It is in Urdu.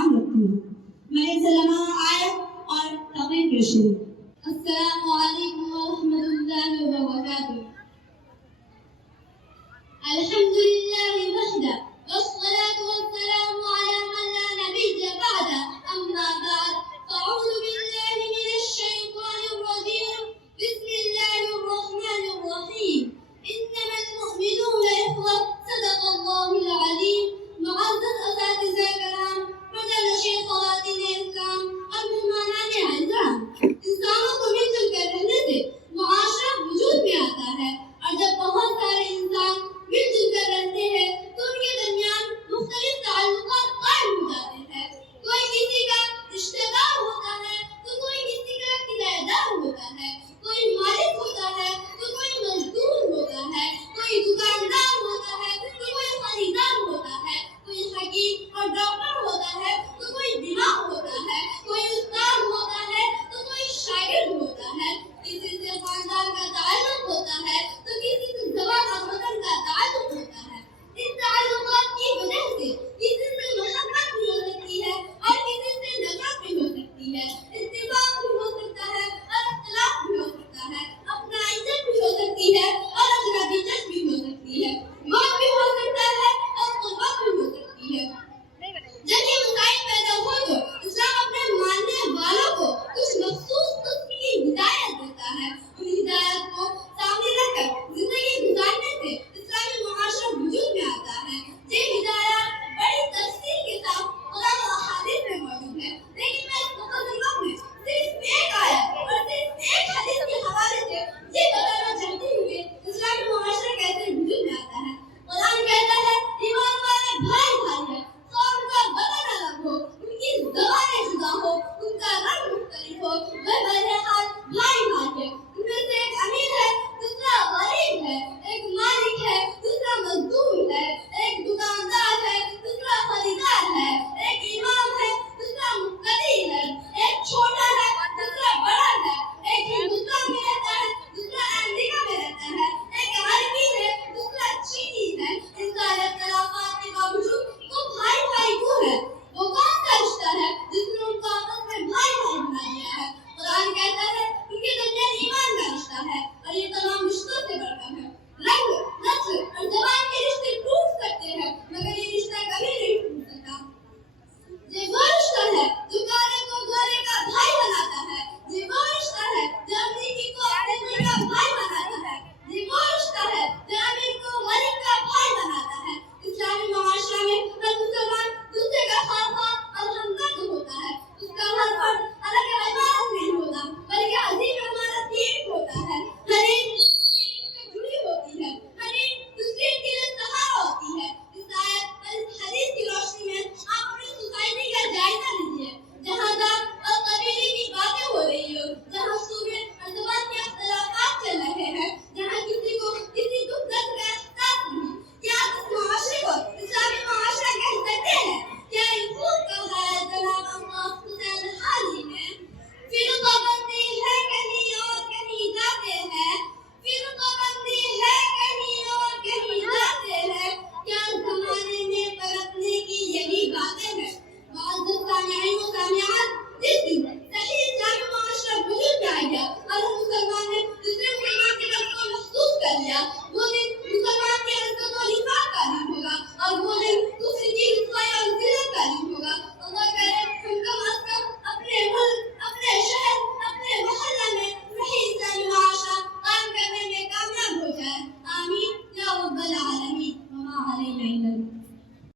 سلام رکھتی ہوں. مریم سلمہ آیت اور تقریر پیش کروں. السلام علیکم ورحمۃ اللہ وبرکاتہ. الحمد للہ وحدہ والصلاة والسلام على من لا نبی بعدہ. اما بعد فاعوذ باللہ من الشیطان الرجیم. بسم اللہ الرحمن الرحیم. انما المؤمنون اخوة. صدق اللہ العلیم. معزز اساتذہ کرام، مولانا شیخ خواتین اسلام اور مہمانان اعزام، انسانوں کو مل جل کر رہنے سے معاشرہ وجود میں آتا ہے، اور جب بہت سارے انسان مل جل کر رہتے ہیں تو ان کے درمیان مختلف تعلقات قائم ہو جاتے ہیں. کوئی کسی کا رشتہ دار ہوتا ہے تو کوئی کسی کا کرایہ دار ہوتا ہے، کوئی مالک ہوتا ہے تو کوئی مزدور ہوتا ہے، کوئی دکاندار ہوتا ہے تو کوئی خریدار ہوتا ہے، کوئی حکیم اور ڈاکٹر